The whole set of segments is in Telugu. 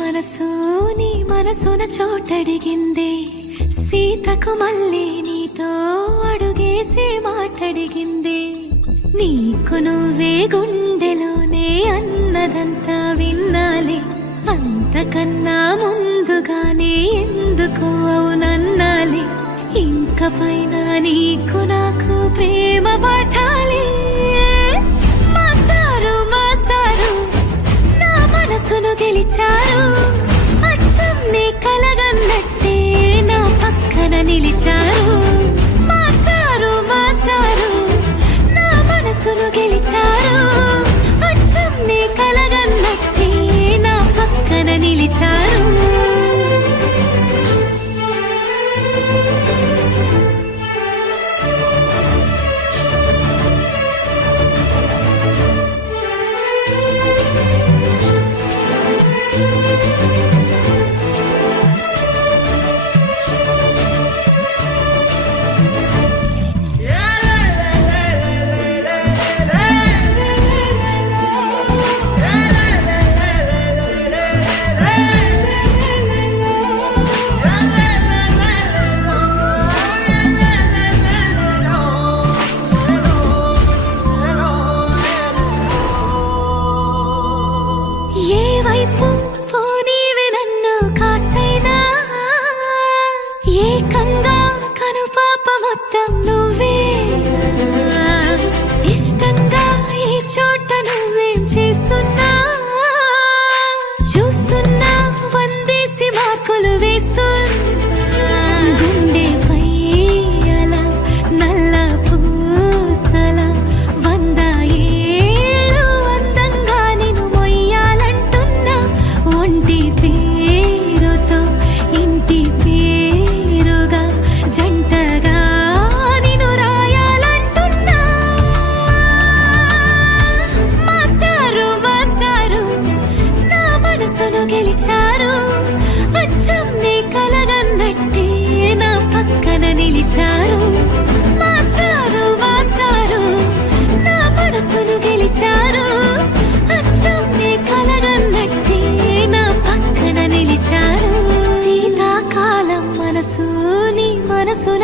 మనసుని మనసున చోటడిగిందే సీతకు మళ్ళీ నీతో అడుగేసి మాటడిగిందే నీకు నువ్వే గుండెలోనే అన్నదంతా విన్నాలే అంతకన్నా ముందుగానే ఎందుకు అవునన్నాలే ఇంక పైన నీకు నాకు ప్రేమ పాఠాలే మాస్టారు మాస్టారు నా మనసును గెలిచారు అచ్చం నీ కలగన్నట్టే నా పక్కన నిలిచారు మాస్టారు మాస్టారు నా మనసును గెలిచారు అచ్చం నీ కలగన్నట్టే నా పక్కన నిలిచారు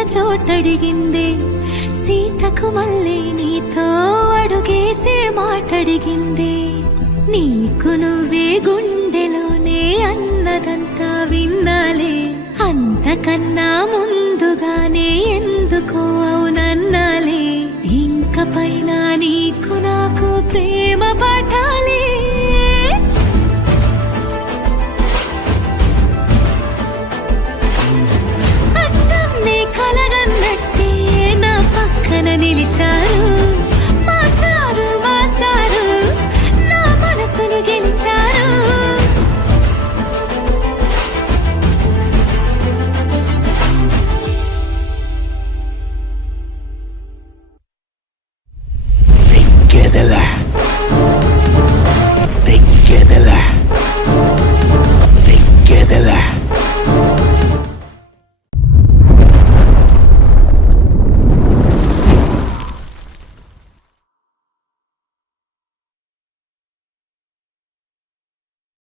చోటడిగిందే సీతకు మళ్ళీ నీతో అడుగేసే మాటడిగిందే నీకు నువ్వే గుండెలోనే అన్నదంతా విన్నాలే అంతకన్నా ముందుగానే ఎందుకు అవునన్నాలే ఇంక పైన నీకు నాకు ప్రేమ